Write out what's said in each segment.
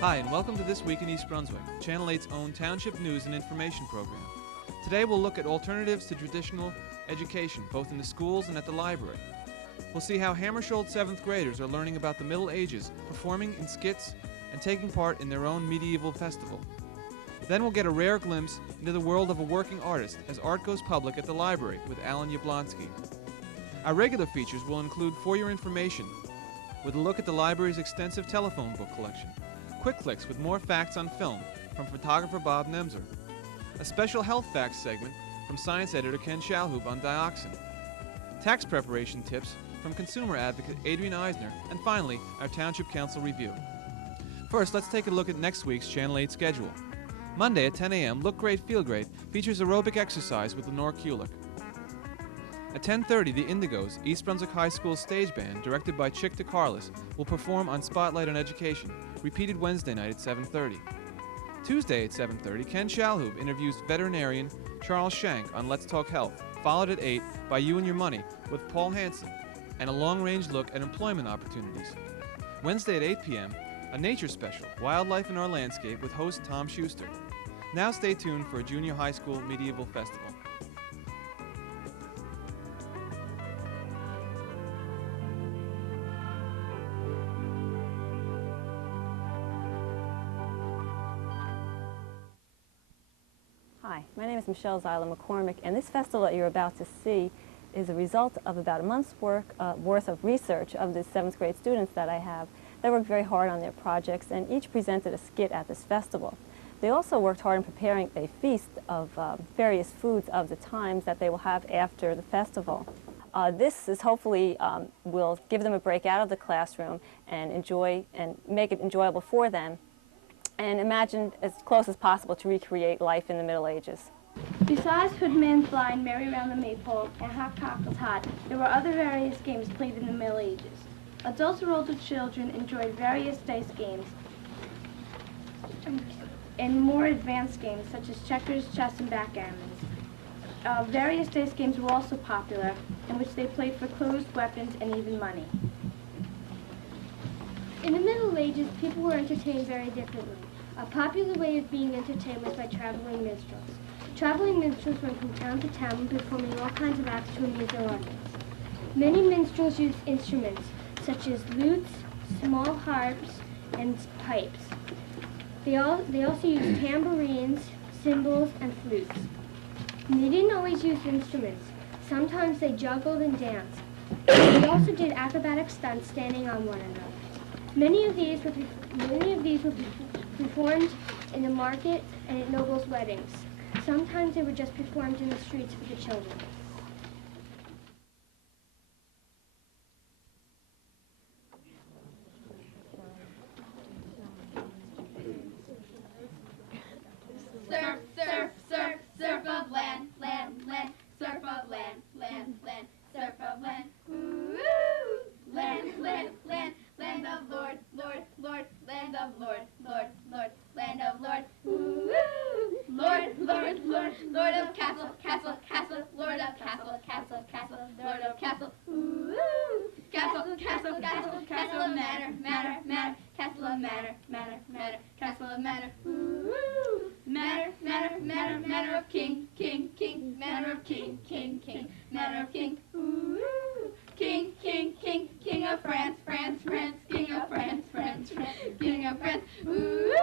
Hi, and welcome to This Week in East Brunswick, Channel 8's own township news and information program. Today we'll look at alternatives to traditional education, both in the schools and at the library. We'll see how Hammarskjold 7th graders are learning about the Middle Ages, performing in skits, and taking part in their own medieval festival. Then we'll get a rare glimpse into the world of a working artist as art goes public at the library with Yablonsky. Our regular features will include For Your Information, with a look at the library's extensive telephone book collection. Quick Clicks with more facts on film from photographer Bob Nemser. A special health facts segment from science editor Ken Shalhoub on Dioxyn. Tax preparation tips from consumer advocate Adrian Eisner. And finally, our Township Council review. First, let's take a look at next week's Channel 8 schedule. Monday at 10 a.m., Look Great, Feel Great features aerobic exercise with Lenore Kulik. At 10:30, the Indigos, East Brunswick High School stage band, directed by Chick DeCarlis, will perform on Spotlight on Education, repeated Wednesday night at 7:30. Tuesday at 7:30, Ken Shalhoub interviews veterinarian Charles Shank on Let's Talk Health, followed at 8 by You and Your Money with Paul Hansen, and a long-range look at employment opportunities. Wednesday at 8 p.m., a nature special, Wildlife in Our Landscape, with host Tom Schuster. Now stay tuned for a junior high school medieval festival. Hi, my name is Michelle Zyla McCormick, and this festival that you're about to see is a result of about a month's worth of research of the 7th grade students that I have. They worked very hard on their projects and each presented a skit at this festival. They also worked hard in preparing a feast of various foods of the times that they will have after the festival. This is hopefully will give them a break out of the classroom and make it enjoyable for them, and imagine as close as possible to recreate life in the Middle Ages. Besides Hoodman's Blind, Merry Round the Maypole, and Hot Cockles Hot, there were other various games played in the Middle Ages. Adults or older children enjoyed various dice games and more advanced games such as checkers, chess, and backgammons. Various dice games were also popular, in which they played for clothes, weapons, and even money. In the Middle Ages, people were entertained very differently. A popular way of being entertained was by traveling minstrels. Traveling minstrels went from town to town performing all kinds of acts to amuse their audience. Many minstrels used instruments such as lutes, small harps, and pipes. They also used tambourines, cymbals, and flutes. And they didn't always use instruments. Sometimes they juggled and danced. They also did acrobatic stunts standing on one another. Many of these were performed in the market and at nobles' weddings. Sometimes they were just performed in the streets for the children. Surf, surf, surf, surf of land, land, land, surf of land, land, land, surf of land. Ooh, land, land, land, land of Lord, Lord, Lord, land of Lord, Lord, Lord, land of Lord. Ooh, Lord, Lord, Lord, Lord of castle, castle, castle, Lord of castle, castle, castle, Lord of castle. Ooh, castle, castle, castle, castle of manor, manor, manor, castle of manor, manor, manor, castle of manor. Ooh, manor, manor, manor, manor of king, king, king, manor of king, king, king, manor of king. Ooh, king, king, king, king of France, France, France, king of France, France, France, king of France. Ooh.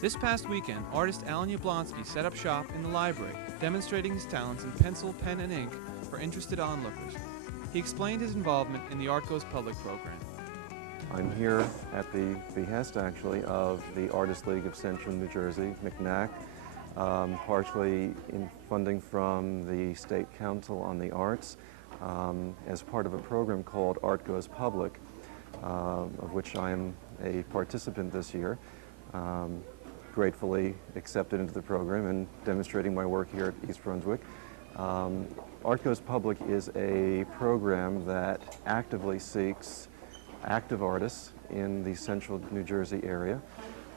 This past weekend, artist Alan Yablonsky set up shop in the library, demonstrating his talents in pencil, pen, and ink for interested onlookers. He explained his involvement in the Art Goes Public program. I'm here at the behest, actually, of the Artists League of Central New Jersey, McNack, partially in funding from the State Council on the Arts, as part of a program called Art Goes Public, of which I am a participant this year. Gratefully accepted into the program and demonstrating my work here at East Brunswick. Art Goes Public is a program that actively seeks active artists in the central New Jersey area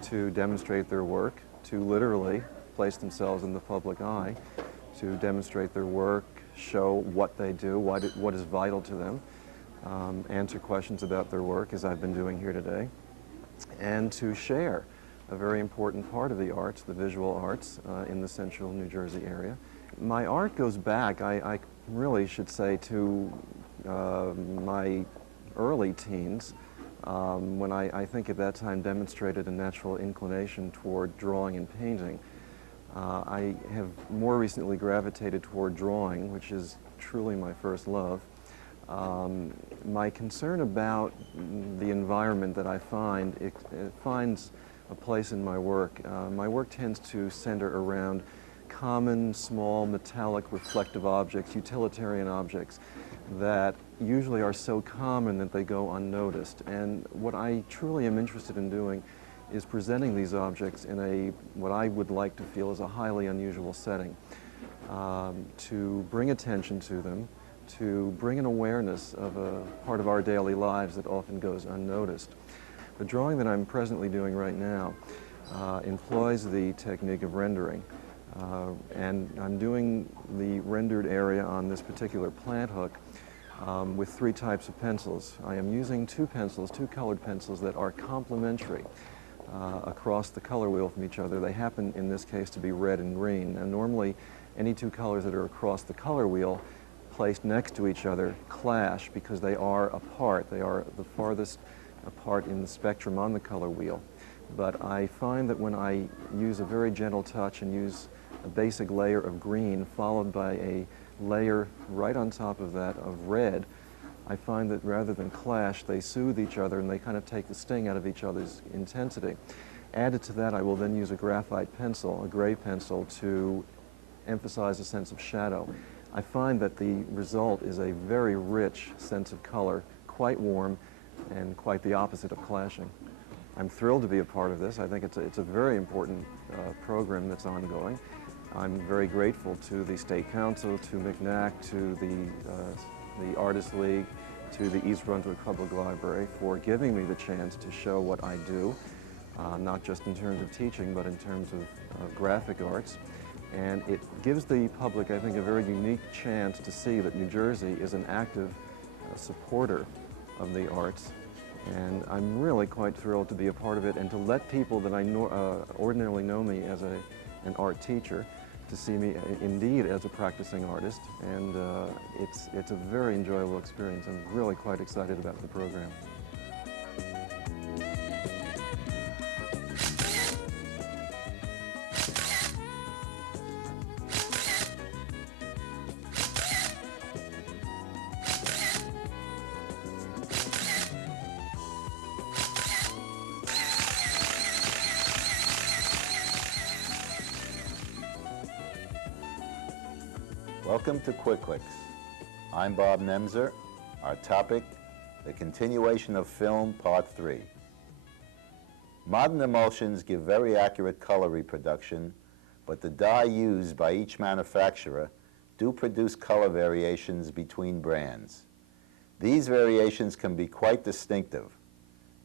to demonstrate their work, to literally place themselves in the public eye, to demonstrate their work, show what they do, what is vital to them, answer questions about their work, as I've been doing here today, and to share a very important part of the arts, the visual arts, in the central New Jersey area. My art goes back, I really should say, to my early teens, when I think at that time demonstrated a natural inclination toward drawing and painting. I have more recently gravitated toward drawing, which is truly my first love. My concern about the environment that I find, it finds a place in my work. My work tends to center around common, small, metallic, reflective objects, utilitarian objects that usually are so common that they go unnoticed. And what I truly am interested in doing is presenting these objects in what I would like to feel is a highly unusual setting, to bring attention to them, to bring an awareness of a part of our daily lives that often goes unnoticed. The drawing that I'm presently doing right now employs the technique of rendering. And I'm doing the rendered area on this particular plant hook with 3 types of pencils. I am using 2 colored pencils that are complementary across the color wheel from each other. They happen in this case to be red and green. And normally any 2 colors that are across the color wheel placed next to each other clash because they are apart. They are the farthest apart in the spectrum on the color wheel. But I find that when I use a very gentle touch and use a basic layer of green followed by a layer right on top of that of red, I find that rather than clash, they soothe each other and they kind of take the sting out of each other's intensity. Added to that, I will then use a graphite pencil, a gray pencil, to emphasize a sense of shadow. I find that the result is a very rich sense of color, quite warm, and quite the opposite of clashing. I'm thrilled to be a part of this. I think it's a very important program that's ongoing. I'm very grateful to the State Council, to McNack, to the Artists League, to the East Brunswick Public Library for giving me the chance to show what I do, not just in terms of teaching, but in terms of graphic arts. And it gives the public, I think, a very unique chance to see that New Jersey is an active supporter of the arts. And I'm really quite thrilled to be a part of it and to let people that I ordinarily know me as an art teacher to see me indeed as a practicing artist. And it's a very enjoyable experience. I'm really quite excited about the program. Welcome to Quick Clicks. I'm Bob Nemser. Our topic, the continuation of film, Part 3. Modern emulsions give very accurate color reproduction, but the dye used by each manufacturer do produce color variations between brands. These variations can be quite distinctive.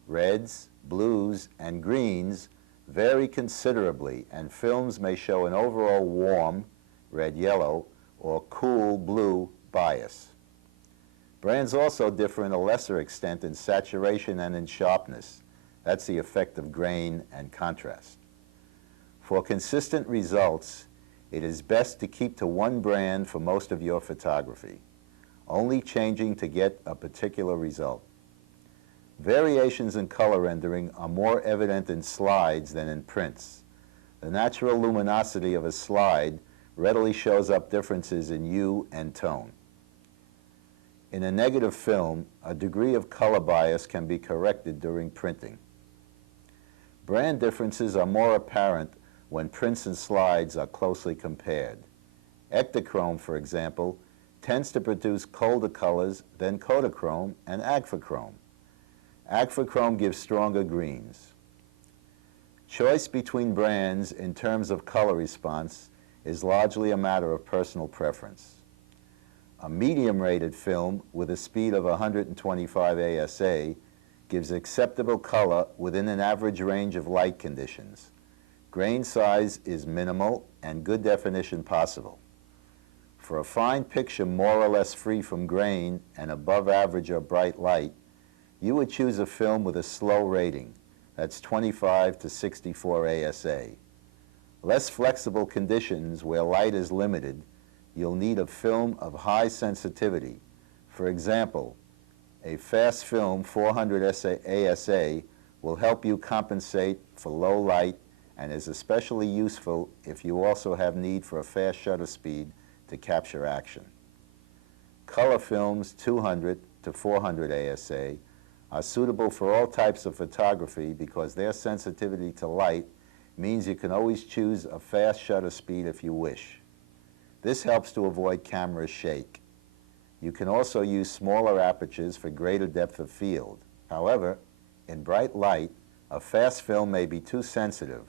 Reds, blues, and greens vary considerably, and films may show an overall warm, red-yellow, or cool blue bias. Brands also differ in a lesser extent in saturation and in sharpness. That's the effect of grain and contrast. For consistent results, it is best to keep to one brand for most of your photography, only changing to get a particular result. Variations in color rendering are more evident in slides than in prints. The natural luminosity of a slide readily shows up differences in hue and tone. In a negative film, a degree of color bias can be corrected during printing. Brand differences are more apparent when prints and slides are closely compared. Ektachrome, for example, tends to produce colder colors than Kodachrome and Agfachrome. Agfachrome gives stronger greens. Choice between brands in terms of color response is largely a matter of personal preference. A medium-rated film with a speed of 125 ASA gives acceptable color within an average range of light conditions. Grain size is minimal and good definition possible. For a fine picture more or less free from grain and above average or bright light, you would choose a film with a slow rating. That's 25 to 64 ASA. Less flexible conditions where light is limited, you'll need a film of high sensitivity. For example, a fast film 400 ASA will help you compensate for low light and is especially useful if you also have need for a fast shutter speed to capture action. Color films 200 to 400 ASA are suitable for all types of photography because their sensitivity to light means you can always choose a fast shutter speed if you wish. This helps to avoid camera shake. You can also use smaller apertures for greater depth of field. However, in bright light, a fast film may be too sensitive,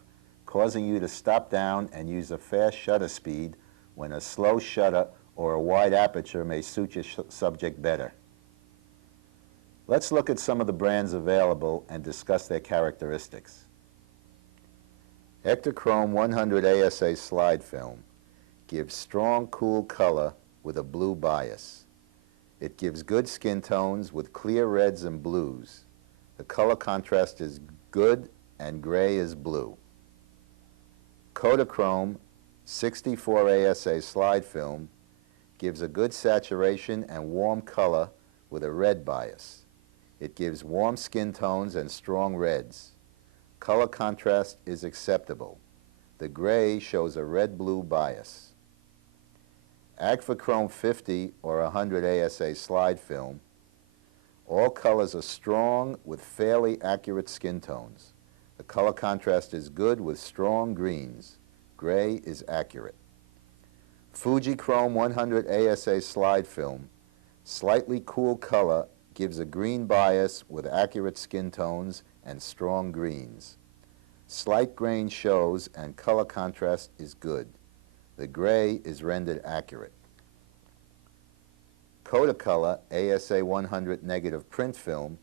causing you to stop down and use a fast shutter speed when a slow shutter or a wide aperture may suit your subject better. Let's look at some of the brands available and discuss their characteristics. Ektachrome 100 ASA slide film gives strong, cool color with a blue bias. It gives good skin tones with clear reds and blues. The color contrast is good and gray is blue. Kodachrome 64 ASA slide film gives a good saturation and warm color with a red bias. It gives warm skin tones and strong reds. Color contrast is acceptable. The gray shows a red-blue bias. Agfachrome 50 or 100 ASA slide film. All colors are strong with fairly accurate skin tones. The color contrast is good with strong greens. Gray is accurate. Fujichrome 100 ASA slide film. Slightly cool color gives a green bias with accurate skin tones and strong greens. Slight grain shows and color contrast is good. The gray is rendered accurate. Kodacolor ASA 100 negative print film.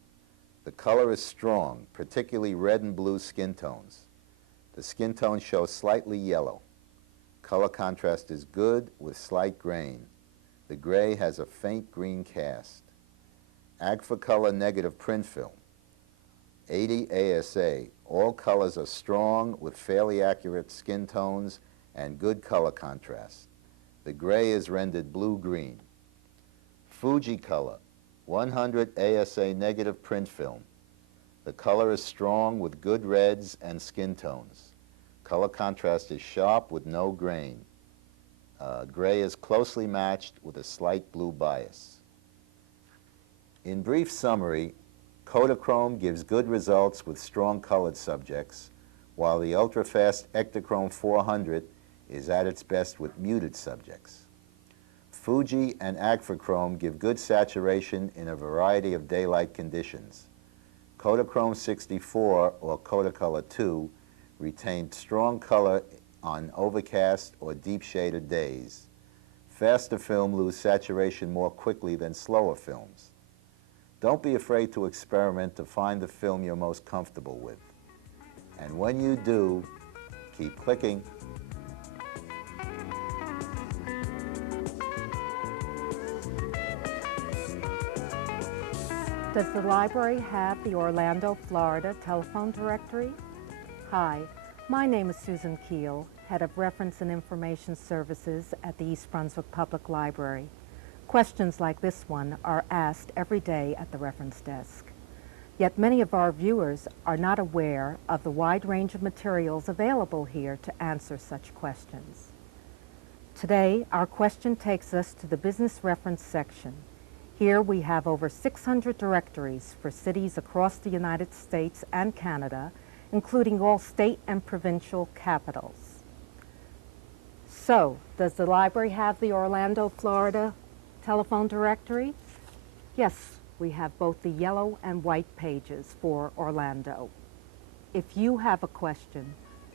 The color is strong, particularly red and blue skin tones. The skin tones show slightly yellow. Color contrast is good with slight grain. The gray has a faint green cast. Agfacolor negative print film. 80 ASA. All colors are strong with fairly accurate skin tones and good color contrast. The gray is rendered blue-green. Fujicolor 100 ASA negative print film. The color is strong with good reds and skin tones. Color contrast is sharp with no grain. Gray is closely matched with a slight blue bias. In brief summary, Kodachrome gives good results with strong colored subjects, while the ultrafast Ektachrome 400 is at its best with muted subjects. Fuji and Agfachrome give good saturation in a variety of daylight conditions. Kodachrome 64 or Kodacolor 2 retained strong color on overcast or deep shaded days. Faster film lose saturation more quickly than slower films. Don't be afraid to experiment to find the film you're most comfortable with. And when you do, keep clicking. Does the library have the Orlando, Florida telephone directory? Hi, my name is Susan Keel, Head of Reference and Information Services at the East Brunswick Public Library. Questions like this one are asked every day at the reference desk. Yet many of our viewers are not aware of the wide range of materials available here to answer such questions. Today, our question takes us to the business reference section. Here we have over 600 directories for cities across the United States and Canada, including all state and provincial capitals. So, does the library have the Orlando, Florida telephone directory? Yes, we have both the yellow and white pages for Orlando. If you have a question,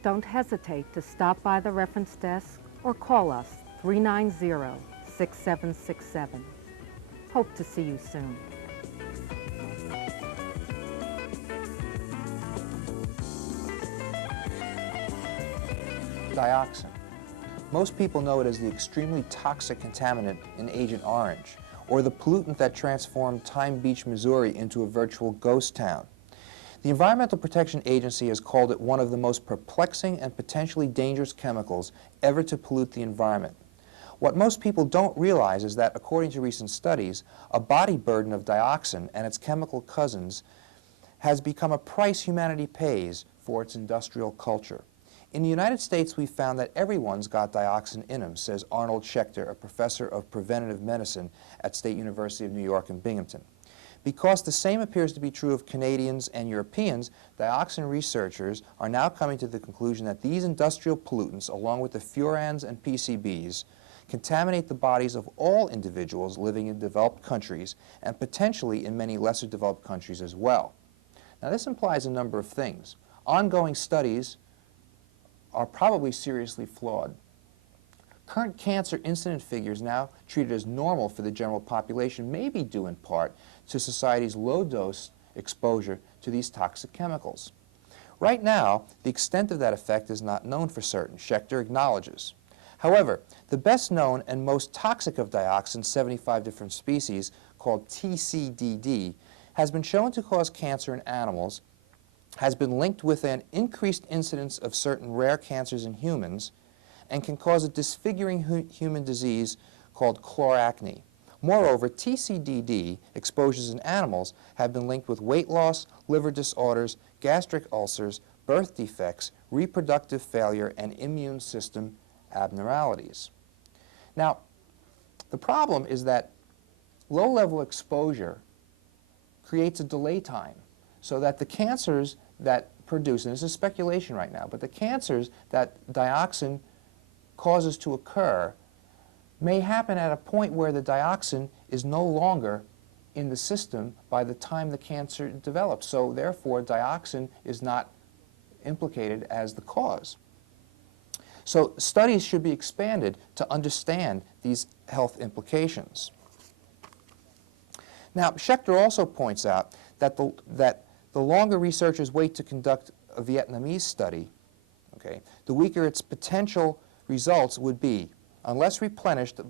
don't hesitate to stop by the reference desk or call us 390-6767. Hope to see you soon. Dioxyn. Most people know it as the extremely toxic contaminant in Agent Orange, or the pollutant that transformed Time Beach, Missouri into a virtual ghost town. The Environmental Protection Agency has called it one of the most perplexing and potentially dangerous chemicals ever to pollute the environment. What most people don't realize is that, according to recent studies, a body burden of dioxin and its chemical cousins has become a price humanity pays for its industrial culture. In the United States, we've found that everyone's got dioxin in them, says Arnold Schechter, a professor of preventative medicine at State University of New York in Binghamton. Because the same appears to be true of Canadians and Europeans, dioxin researchers are now coming to the conclusion that these industrial pollutants, along with the furans and PCBs, contaminate the bodies of all individuals living in developed countries and potentially in many lesser developed countries as well. Now, this implies a number of things. Ongoing studies are probably seriously flawed. Current cancer incident figures now treated as normal for the general population may be due in part to society's low-dose exposure to these toxic chemicals. Right now, the extent of that effect is not known for certain, Schechter acknowledges. However, the best known and most toxic of dioxin, 75 different species, called TCDD, has been shown to cause cancer in animals, has been linked with an increased incidence of certain rare cancers in humans, and can cause a disfiguring human disease called chloracne. Moreover, TCDD exposures in animals have been linked with weight loss, liver disorders, gastric ulcers, birth defects, reproductive failure, and immune system abnormalities. Now, the problem is that low-level exposure creates a delay time, so that the cancers that produce, and this is speculation right now, but the cancers that dioxin causes to occur may happen at a point where the dioxin is no longer in the system by the time the cancer develops. So therefore, dioxin is not implicated as the cause. So studies should be expanded to understand these health implications. Now, Schechter also points out that the longer researchers wait to conduct a Vietnamese study, okay, the weaker its potential results would be. Unless replenished, the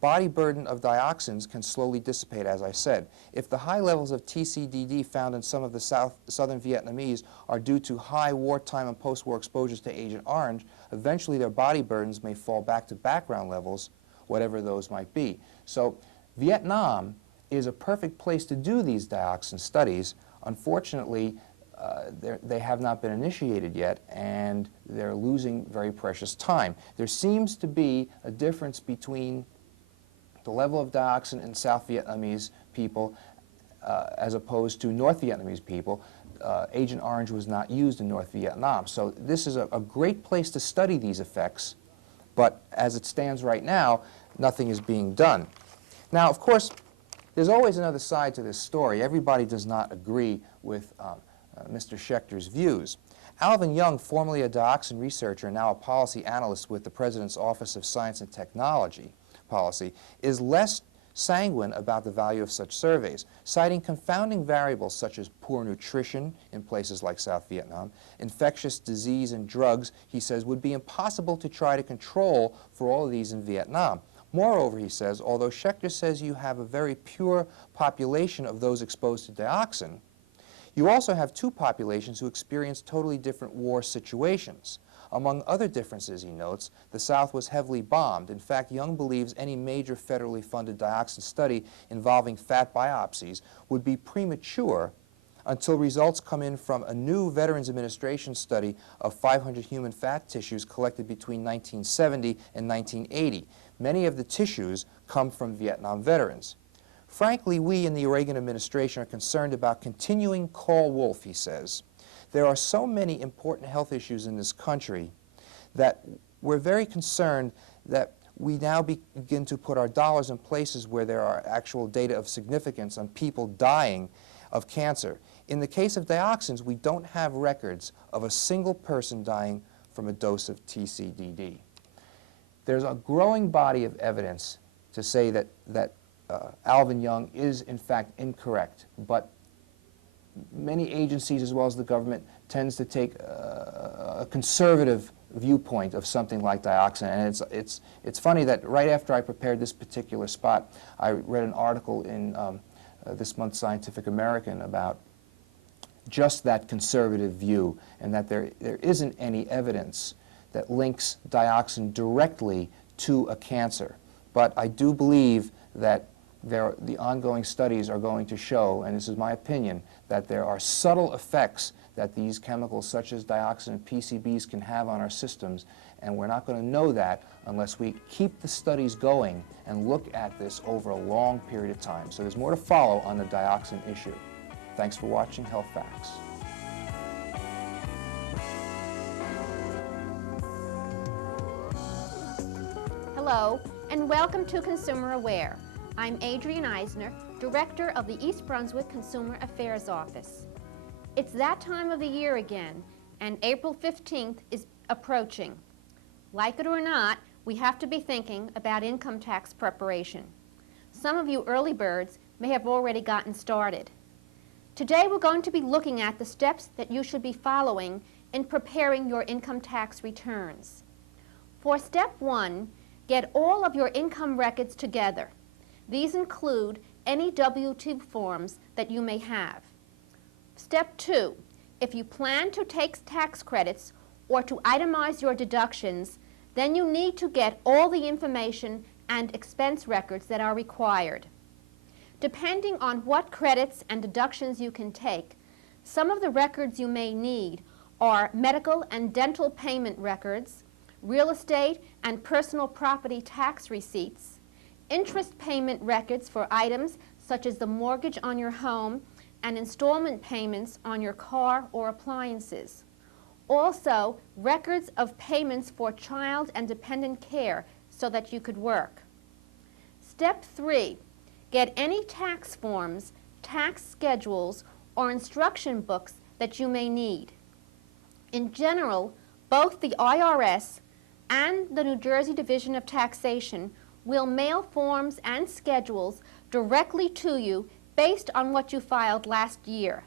body burden of dioxins can slowly dissipate, as I said. If the high levels of TCDD found in some of the southern Vietnamese are due to high wartime and post-war exposures to Agent Orange, eventually their body burdens may fall back to background levels, whatever those might be. So Vietnam is a perfect place to do these dioxin studies. Unfortunately, they have not been initiated yet, and they're losing very precious time. There seems to be a difference between the level of dioxin in South Vietnamese people as opposed to North Vietnamese people. Agent Orange was not used in North Vietnam. So this is a great place to study these effects, but as it stands right now, nothing is being done. Now, of course, there's always another side to this story. Everybody does not agree with Mr. Schechter's views. Alvin Young, formerly a dioxin researcher and now a policy analyst with the President's Office of Science and Technology Policy, is less sanguine about the value of such surveys, citing confounding variables such as poor nutrition in places like South Vietnam, infectious disease and drugs, he says, would be impossible to try to control for all of these in Vietnam. Moreover, he says, although Schechter says you have a very pure population of those exposed to dioxin, you also have two populations who experience totally different war situations. Among other differences, he notes, the South was heavily bombed. In fact, Young believes any major federally funded dioxin study involving fat biopsies would be premature until results come in from a new Veterans Administration study of 500 human fat tissues collected between 1970 and 1980. Many of the tissues come from Vietnam veterans. Frankly, we in the Reagan administration are concerned about continuing call wolf, he says. There are so many important health issues in this country that we're very concerned that we now begin to put our dollars in places where there are actual data of significance on people dying of cancer. In the case of dioxins, we don't have records of a single person dying from a dose of TCDD. There's a growing body of evidence to say that Alvin Young is in fact incorrect, but many agencies as well as the government tends to take a conservative viewpoint of something like dioxin. And it's funny that right after I prepared this particular spot, I read an article in this month's Scientific American about just that conservative view, and that there isn't any evidence that links dioxin directly to a cancer. But I do believe that the ongoing studies are going to show, and this is my opinion, that there are subtle effects that these chemicals such as dioxin and PCBs can have on our systems, and we're not going to know that unless we keep the studies going and look at this over a long period of time. So there's more to follow on the dioxin issue. Thanks for watching Health Facts. Hello, and welcome to Consumer Aware. I'm Adrienne Eisner, Director of the East Brunswick Consumer Affairs Office. It's that time of the year again, and April 15th is approaching. Like it or not, we have to be thinking about income tax preparation. Some of you early birds may have already gotten started. Today we're going to be looking at the steps that you should be following in preparing your income tax returns. For step 1, get all of your income records together. These include any W-2 forms that you may have. Step 2, if you plan to take tax credits or to itemize your deductions, then you need to get all the information and expense records that are required. Depending on what credits and deductions you can take, some of the records you may need are medical and dental payment records, real estate and personal property tax receipts, interest payment records for items such as the mortgage on your home and installment payments on your car or appliances. Also, records of payments for child and dependent care so that you could work. Step 3, get any tax forms, tax schedules, or instruction books that you may need. In general, both the IRS and the New Jersey Division of Taxation will mail forms and schedules directly to you based on what you filed last year.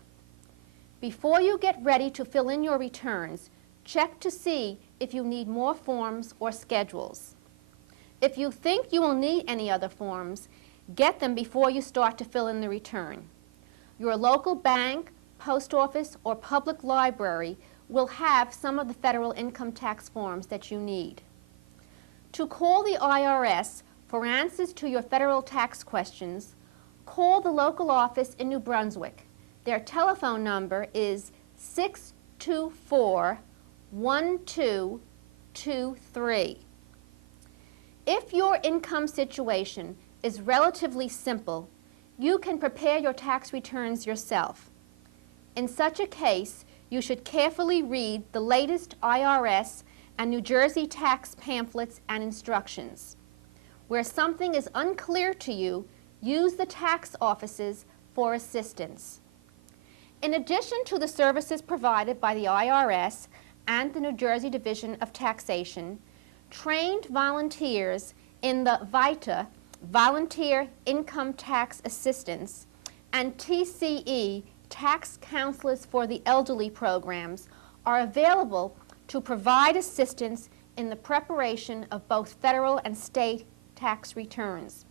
Before you get ready to fill in your returns, check to see if you need more forms or schedules. If you think you will need any other forms, get them before you start to fill in the return. Your local bank, post office, or public library will have some of the federal income tax forms that you need. To call the IRS for answers to your federal tax questions, call the local office in New Brunswick. Their telephone number is 624-1223. If your income situation is relatively simple, you can prepare your tax returns yourself. In such a case, you should carefully read the latest IRS and New Jersey tax pamphlets and instructions. Where something is unclear to you, use the tax offices for assistance. In addition to the services provided by the IRS and the New Jersey Division of Taxation, trained volunteers in the VITA, Volunteer Income Tax Assistance, and TCE, Tax Counselors for the Elderly programs, are available to provide assistance in the preparation of both federal and state tax returns.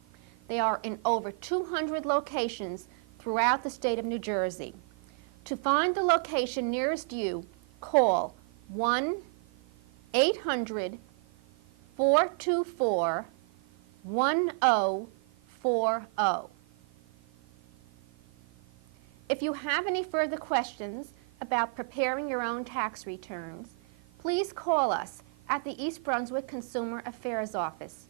They are in over 200 locations throughout the state of New Jersey. To find the location nearest you, call 1-800-424-1040. If you have any further questions about preparing your own tax returns, please call us at the East Brunswick Consumer Affairs Office.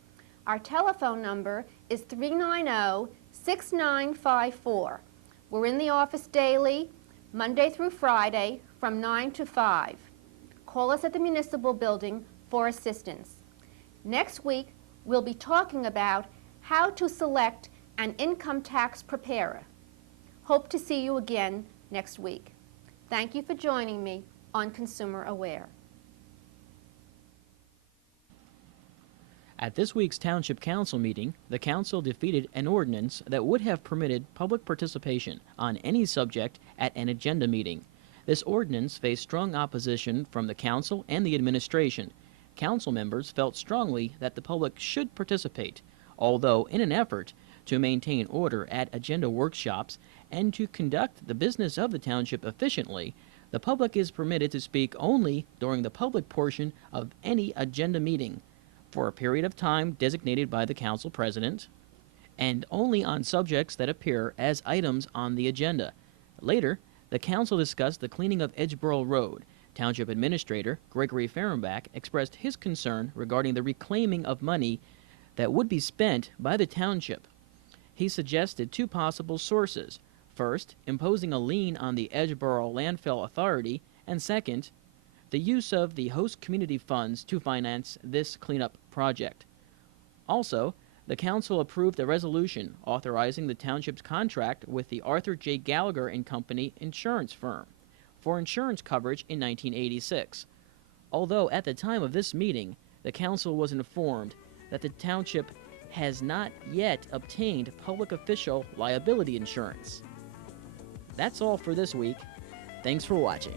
Our telephone number is 390-6954. We're in the office daily, Monday through Friday, from 9 to 5. Call us at the Municipal Building for assistance. Next week, we'll be talking about how to select an income tax preparer. Hope to see you again next week. Thank you for joining me on Consumer Aware. At this week's Township Council meeting, the Council defeated an ordinance that would have permitted public participation on any subject at an agenda meeting. This ordinance faced strong opposition from the council and the administration. Council members felt strongly that the public should participate, although in an effort to maintain order at agenda workshops and to conduct the business of the township efficiently, the public is permitted to speak only during the public portion of any agenda meeting for a period of time designated by the council president, and only on subjects that appear as items on the agenda. Later, the council discussed the cleaning of Edgeboro Road. Township Administrator Gregory Fehrenbach expressed his concern regarding the reclaiming of money that would be spent by the township. He suggested two possible sources. First, imposing a lien on the Edgeboro Landfill Authority, and second, the use of the host community funds to finance this cleanup project. Also, the council approved a resolution authorizing the township's contract with the Arthur J. Gallagher & Company insurance firm for insurance coverage in 1986. Although at the time of this meeting, the council was informed that the township has not yet obtained public official liability insurance. That's all for this week. Thanks for watching.